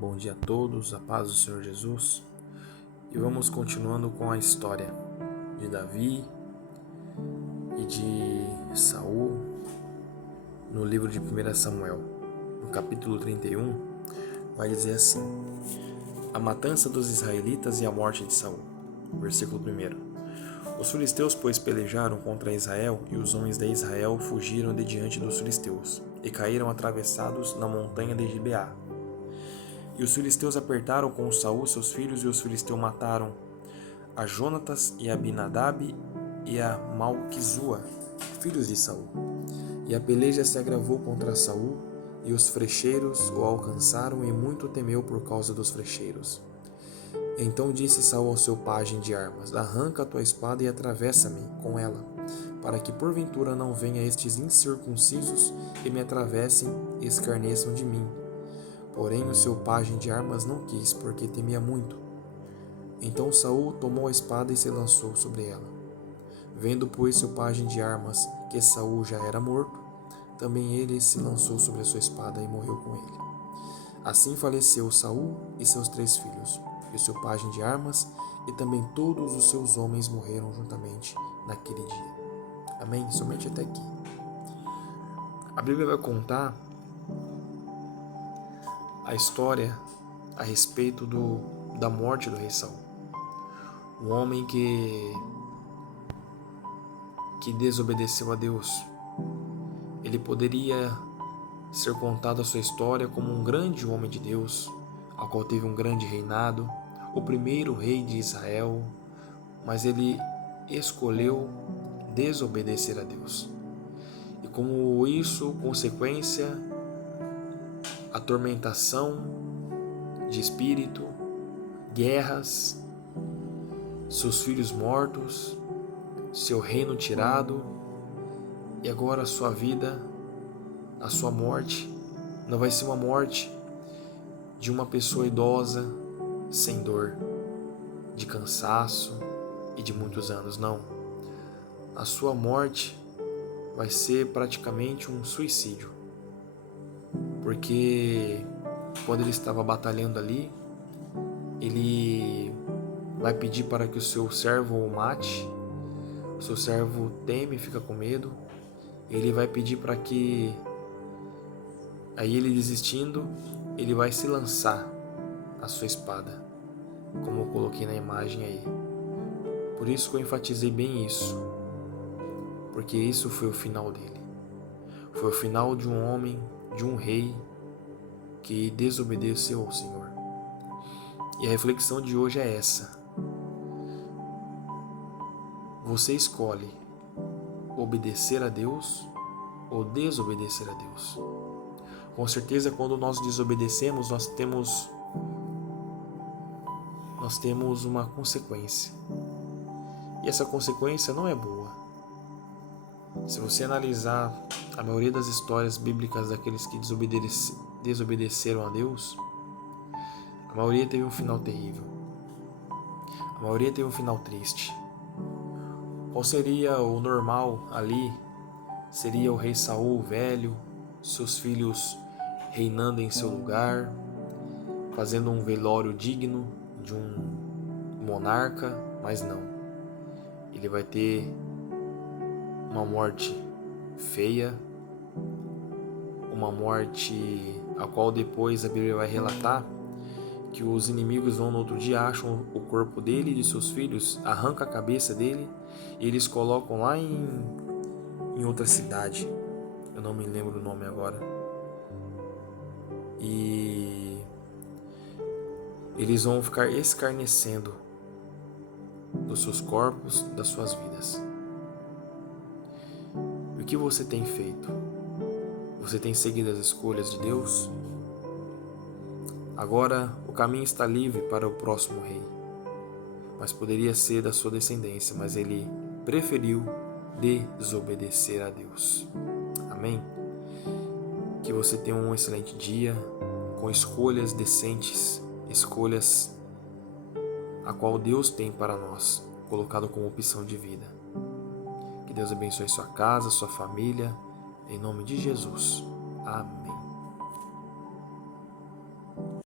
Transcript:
Bom dia a todos, a paz do Senhor Jesus. E vamos continuando com a história de Davi e de Saul no livro de 1 Samuel. No capítulo 31, vai dizer assim: a matança dos israelitas e a morte de Saul. Versículo 1. Os filisteus, pois, pelejaram contra Israel, e os homens de Israel fugiram de diante dos filisteus, e caíram atravessados na montanha de Gibeá. E os filisteus apertaram com Saul seus filhos, e os filisteus mataram a Jonatas e a Abinadab e a Malquizua, filhos de Saul. E a peleja se agravou contra Saul, e os frecheiros o alcançaram, e muito temeu por causa dos frecheiros. Então disse Saul ao seu pajem de armas: arranca a tua espada e atravessa-me com ela, para que porventura não venha estes incircuncisos e me atravessem e escarneçam de mim. Porém o seu pajem de armas não quis, porque temia muito. Então Saul tomou a espada e se lançou sobre ela. Vendo, pois, seu pajem de armas que Saul já era morto, também ele se lançou sobre a sua espada e morreu com ele. Assim faleceu Saul e seus 3 filhos, e o seu pajem de armas, e também todos os seus homens morreram juntamente naquele dia. Amém? Somente até aqui. A Bíblia vai contar a história a respeito da morte do rei Saul. Um homem que desobedeceu a Deus. Ele poderia ser contado a sua história como um grande homem de Deus, ao qual teve um grande reinado, o primeiro rei de Israel, mas ele escolheu desobedecer a Deus. E como isso, consequência, atormentação de espírito, guerras, seus filhos mortos, seu reino tirado, e agora a sua vida, a sua morte, não vai ser uma morte de uma pessoa idosa, sem dor, de cansaço e de muitos anos, não. A sua morte vai ser praticamente um suicídio, porque quando ele estava batalhando ali, ele vai pedir para que o seu servo o mate. O seu servo teme, fica com medo. Ele vai pedir para que, aí ele desistindo, ele vai se lançar a sua espada, como eu coloquei na imagem aí. Por isso que eu enfatizei bem isso, porque isso foi o final dele. Foi o final de um homem, de um rei que desobedeceu ao Senhor. E a reflexão de hoje é essa: você escolhe obedecer a Deus ou desobedecer a Deus? Com certeza, quando nós desobedecemos, nós temos uma consequência. E essa consequência não é boa. Se você analisar a maioria das histórias bíblicas daqueles que desobedeceram a Deus, a maioria teve um final terrível. A maioria teve um final triste. Qual seria o normal ali? Seria o rei Saul velho, seus filhos reinando em seu lugar, fazendo um velório digno de um monarca, mas não. Ele vai ter uma morte feia, uma morte a qual depois a Bíblia vai relatar que os inimigos vão no outro dia, acham o corpo dele e de seus filhos, arrancam a cabeça dele e eles colocam lá em outra cidade. Eu não me lembro o nome agora. E eles vão ficar escarnecendo dos seus corpos, das suas vidas. E o que você tem feito? Você tem seguido as escolhas de Deus? Agora o caminho está livre para o próximo rei, mas poderia ser da sua descendência, mas ele preferiu desobedecer a Deus. Amém? Que você tenha um excelente dia, com escolhas decentes, escolhas a qual Deus tem para nós, colocado como opção de vida. Que Deus abençoe sua casa, sua família, em nome de Jesus. Amém.